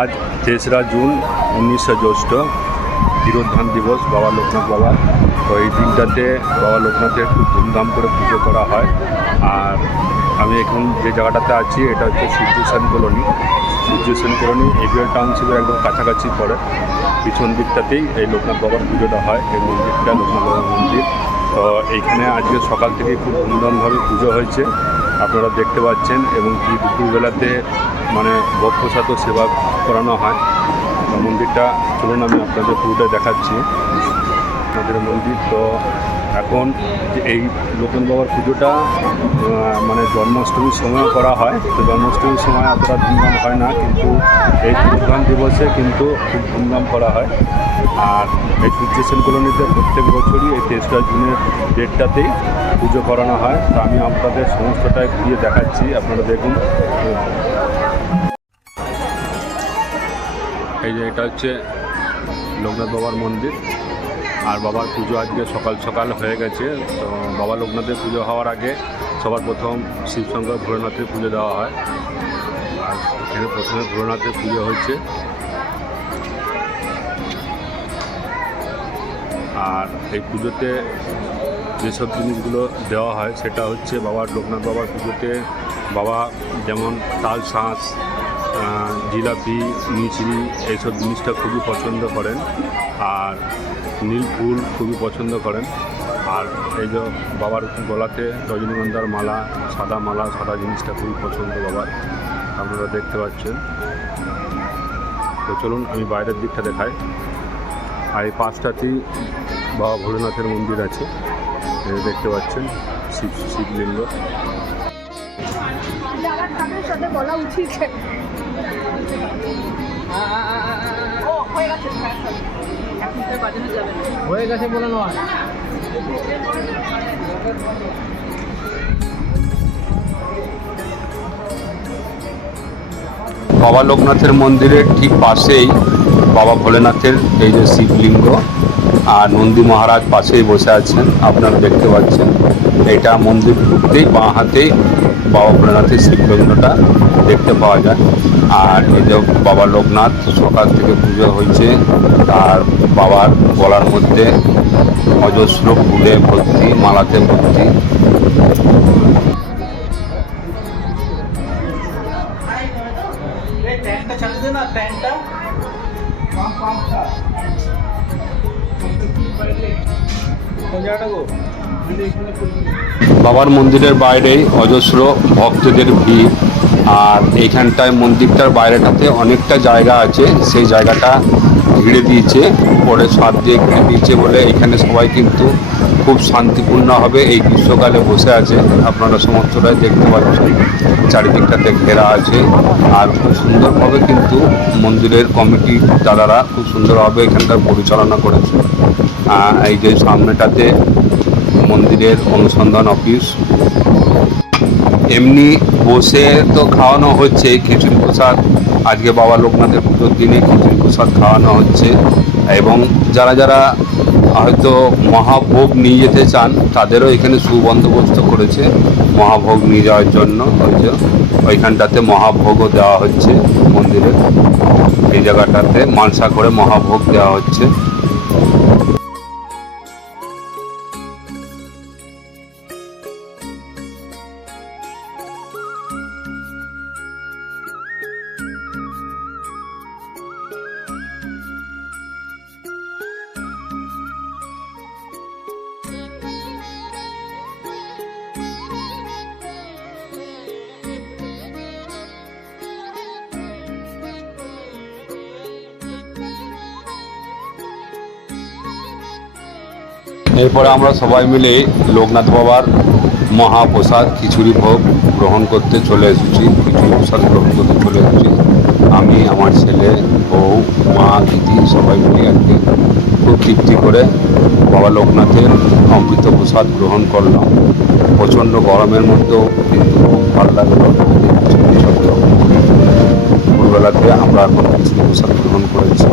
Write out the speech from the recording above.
আজ ৩রা জুন ১৯শে জ্যৈষ্ঠ তিরোধান দিবস বাবা লোকনাথ বাবার। তো এই দিনটাতে বাবা লোকনাথের খুব ধুমধাম করে পুজো করা হয়। আর আমি এখন যে জায়গাটাতে আছি এটা হচ্ছে Surya Sen colony. Surya Sen colony ABL টাউনশিপের একদম কাছাকাছি পড়ে। পিছন দিকটাতেই এই লোকনাথ বাবার পুজোটা হয়। এই মন্দিরটা লোকনাথ বাবার মন্দির। তো এইখানে আজকে সকাল থেকে খুব ধুমধামভাবে পুজো হয়েছে, আপনারা দেখতে পাচ্ছেন। এবং কি দুপুরবেলাতে মানে ভোগ প্রসাদও সেবা করানো হয়। মন্দিরটা চলুন আমি আপনাদের পুরোটা দেখাচ্ছি আমাদের মন্দির। তো এখন এই লোকনাথ বাবার পুজোটা মানে জন্মাষ্টমীর সময় করা হয়। তো জন্মাষ্টমীর সময় অতটা ধুমধাম হয় না, কিন্তু এই তিরোধান দিবসে কিন্তু খুব ধুমধাম করা হয়। আর এই সূর্য সেন কলোনিতে প্রত্যেক বছরই এই ৩রা জুনের ডেটটাতেই পুজো করানো হয়। তো আমি আপনাদের সমস্তটাই ঘুরিয়ে দেখাচ্ছি, আপনারা দেখুন। এই যে এটা হচ্ছে লোকনাথ বাবার মন্দির। আর বাবার পুজো আজকে সকাল সকাল হয়ে গেছে। তো বাবা লোকনাথের পুজো হওয়ার আগে সবার প্রথম শিবশঙ্কর ভোলেনাথের পুজো দেওয়া হয়। আর এখানে প্রথমে ভোলেনাথের পুজো হয়েছে। আর এই পুজোতে যেসব জিনিসগুলো দেওয়া হয় সেটা হচ্ছে বাবার লোকনাথ বাবার পুজোতে বাবা যেমন তাল শাঁস, জিলাপি, মিছরি এইসব জিনিসটা খুবই পছন্দ করেন। আর নীল ফুল খুবই পছন্দ করেন। আর এই যে বাবার গলাতে রজনীগন্ধার মালা, সাদা জিনিসটা খুবই পছন্দ বাবার, আপনারা দেখতে পাচ্ছেন। তো চলুন আমি বাইরের দিকটা দেখাই। আর এই পাঁচটাতেই বাবা ভোলেনাথের মন্দির আছে, দেখতে পাচ্ছেন শিবলিঙ্গ। হয়ে গেছে বলে নয়। বাবা লোকনাথের মন্দিরের ঠিক পাশেই বাবা ভোলেনাথের এই যে শিবলিঙ্গ, আর নন্দী মহারাজ পাশেই বসে আছেন, আপনারা দেখতে পাচ্ছেন। এটা মন্দির ঢুকতেই বাঁ হাতেই বাবা ভোলেনাথের শিবলিঙ্গটা দেখতে পাওয়া যায়। আর এই যে বাবা লোকনাথ সকাল থেকে পুজো হয়েছে। আর বাবার গলার মধ্যে অজস্র ফুলে ভর্তি, মালাতে ভর্তি। বাবার মন্দিরের বাইরেই অজস্র ভক্তদের ভিড়। আর এইখানটায় মন্দিরটার বাইরেটাতে অনেকটা জায়গা আছে, সেই জায়গাটা ঘিরে দিয়েছে, পরে ছাদ দিয়ে ঘিরে দিয়েছে বলে এখানে সবাই কিন্তু খুব শান্তিপূর্ণভাবে এই গ্রীষ্মকালে বসে আছে। আপনারা সমস্তটাই দেখতে পাচ্ছেন, চারিদিকটাতে ঘেরা আছে। আর খুব সুন্দরভাবে কিন্তু মন্দিরের কমিটির দাদারা খুব সুন্দরভাবে এখানটার পরিচালনা করেছে। এই যে সামনেটাতে মন্দিরের অনুসন্ধান অফিস। এমনি বসে তো খাওয়ানো হচ্ছে খিচুড়ি প্রসাদ। আজকে বাবা লোকনাথের পুজোর দিনে খিচুড়ি প্রসাদ খাওয়ানো হচ্ছে। এবং যারা যারা হয়তো মহাভোগ নিয়ে যেতে চান তাদেরও এখানে সুবন্দোবস্ত করেছে মহাভোগ নিয়ে যাওয়ার জন্য। ওইখানটাতে মহাভোগও দেওয়া হচ্ছে মন্দিরের এই জায়গাটাতে, মানসা করে মহাভোগ দেওয়া হচ্ছে। এরপরে আমরা সবাই মিলে লোকনাথ বাবার মহাপ্রসাদ খিচুড়ি ভোগ গ্রহণ করতে চলে এসেছি। খিচুড়ি প্রসাদ গ্রহণ করতে চলে এসেছি আমি, আমার ছেলে, বউ, মা, দিদি সবাই মিলে আজকে খুব তৃপ্তি করে বাবা লোকনাথের অমৃত প্রসাদ গ্রহণ করলাম। প্রচণ্ড গরমের মধ্যেও কিন্তু খুব ভালো লাগলো। দুপুরবেলাতে আমরা এখন খিচুড়ি প্রসাদ গ্রহণ করেছি।